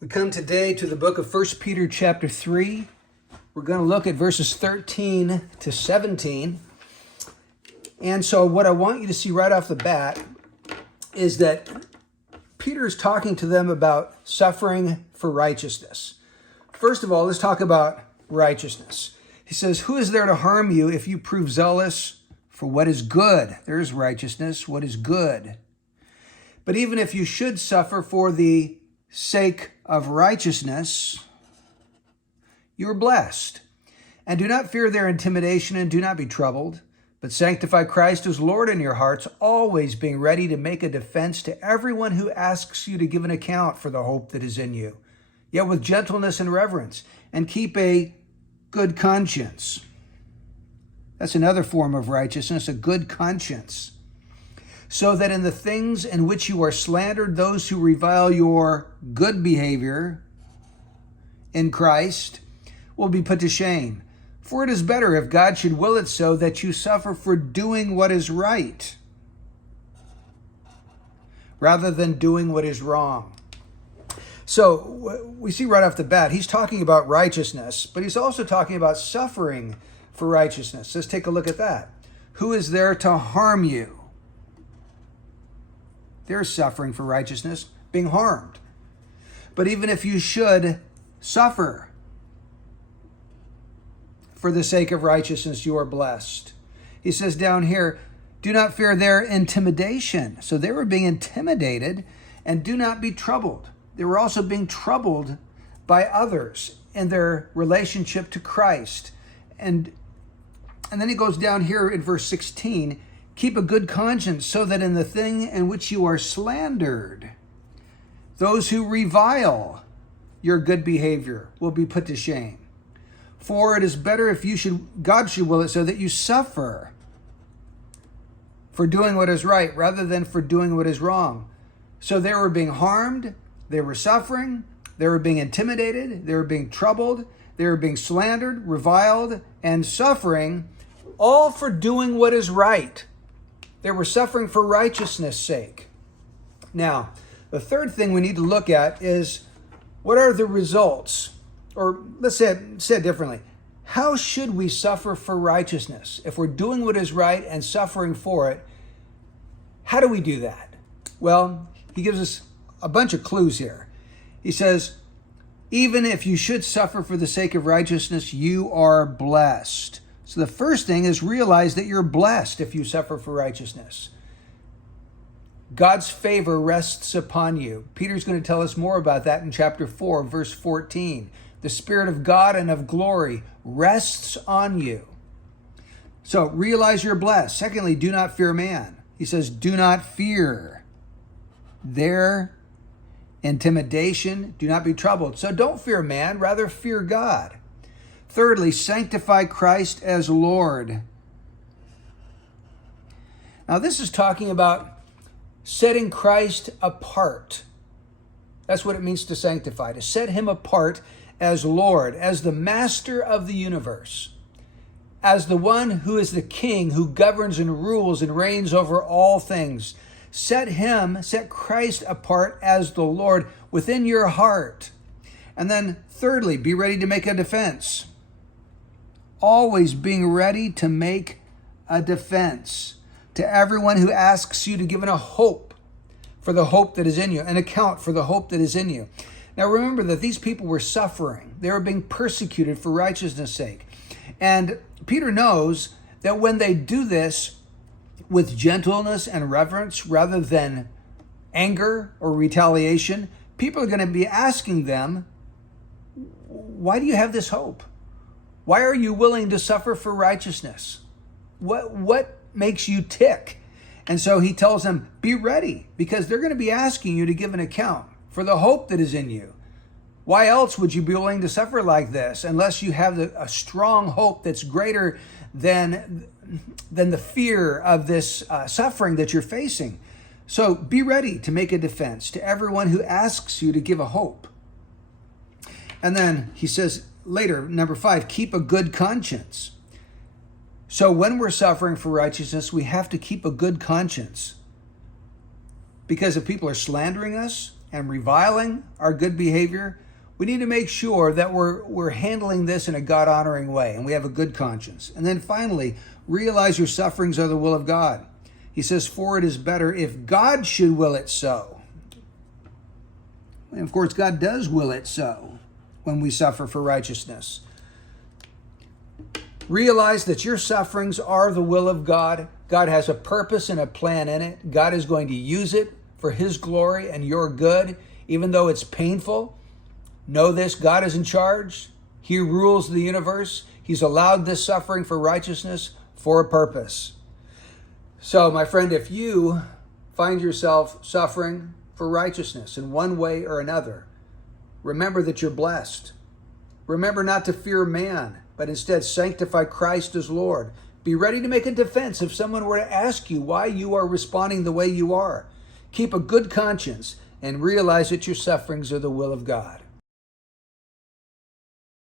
We come today to the book of 1 Peter chapter 3. We're going to look at verses 13 to 17. And so what I want you to see right off the bat is that Peter is talking to them about suffering for righteousness. First of all, let's talk about righteousness. He says, "Who is there to harm you if you prove zealous for what is good?" There's righteousness, what is good. "But even if you should suffer for the sake of righteousness, you are blessed. And do not fear their intimidation, and do not be troubled, but sanctify Christ as Lord in your hearts, always being ready to make a defense to everyone who asks you to give an account for the hope that is in you, yet with gentleness and reverence, and keep a good conscience." That's another form of righteousness, a good conscience. "So that in the things in which you are slandered, those who revile your good behavior in Christ will be put to shame. For it is better, if God should will it so, that you suffer for doing what is right, rather than doing what is wrong." So we see right off the bat, he's talking about righteousness, but he's also talking about suffering for righteousness. Let's take a look at that. Who is there to harm you? There's suffering for righteousness, being harmed. "But even if you should suffer for the sake of righteousness, you are blessed." He says down here, "Do not fear their intimidation." So they were being intimidated, and do not be troubled. They were also being troubled by others in their relationship to Christ. And then he goes down here in verse 16, "Keep a good conscience, so that in the thing in which you are slandered, those who revile your good behavior will be put to shame. For it is better if God should will it so that you suffer for doing what is right, rather than for doing what is wrong." So they were being harmed, they were suffering, they were being intimidated, they were being troubled, they were being slandered, reviled, and suffering, all for doing what is right. They were suffering for righteousness' sake. Now, the third thing we need to look at is, what are the results? Or let's say it differently. How should we suffer for righteousness? If we're doing what is right and suffering for it, how do we do that? Well, he gives us a bunch of clues here. He says, even if you should suffer for the sake of righteousness, you are blessed. So the first thing is realize that you're blessed if you suffer for righteousness. God's favor rests upon you. Peter's going to tell us more about that in chapter 4, verse 14. The Spirit of God and of glory rests on you. So realize you're blessed. Secondly, do not fear man. He says, do not fear their intimidation. Do not be troubled. So don't fear man, rather fear God. Thirdly, sanctify Christ as Lord. Now this is talking about setting Christ apart. That's what it means to sanctify, to set him apart as Lord, as the master of the universe, as the one who is the king, who governs and rules and reigns over all things. Set Christ apart as the Lord within your heart. And then thirdly, be ready to make a defense. Always being ready to make a defense to everyone who asks you to give a hope for the hope that is in you, an account for the hope that is in you. Now remember that these people were suffering. They were being persecuted for righteousness' sake. And Peter knows that when they do this with gentleness and reverence rather than anger or retaliation, people are going to be asking them, why do you have this hope? Why are you willing to suffer for righteousness? What makes you tick? And so he tells them, be ready, because they're going to be asking you to give an account for the hope that is in you. Why else would you be willing to suffer like this unless you have a strong hope that's greater than the fear of this suffering that you're facing? So be ready to make a defense to everyone who asks you to give a hope. And then he says later, number 5, keep a good conscience. So when we're suffering for righteousness, we have to keep a good conscience. Because if people are slandering us, and reviling our good behavior, we need to make sure that we're handling this in a God-honoring way and we have a good conscience. And then finally, realize your sufferings are the will of God. He says, for it is better if God should will it so. And of course, God does will it so when we suffer for righteousness. Realize that your sufferings are the will of God. God has a purpose and a plan in it. God is going to use it for his glory and your good, even though it's painful. Know this, God is in charge. He rules the universe. He's allowed this suffering for righteousness for a purpose. So, my friend, if you find yourself suffering for righteousness in one way or another, remember that you're blessed. Remember not to fear man, but instead sanctify Christ as Lord. Be ready to make a defense if someone were to ask you why you are responding the way you are. Keep a good conscience and realize that your sufferings are the will of God.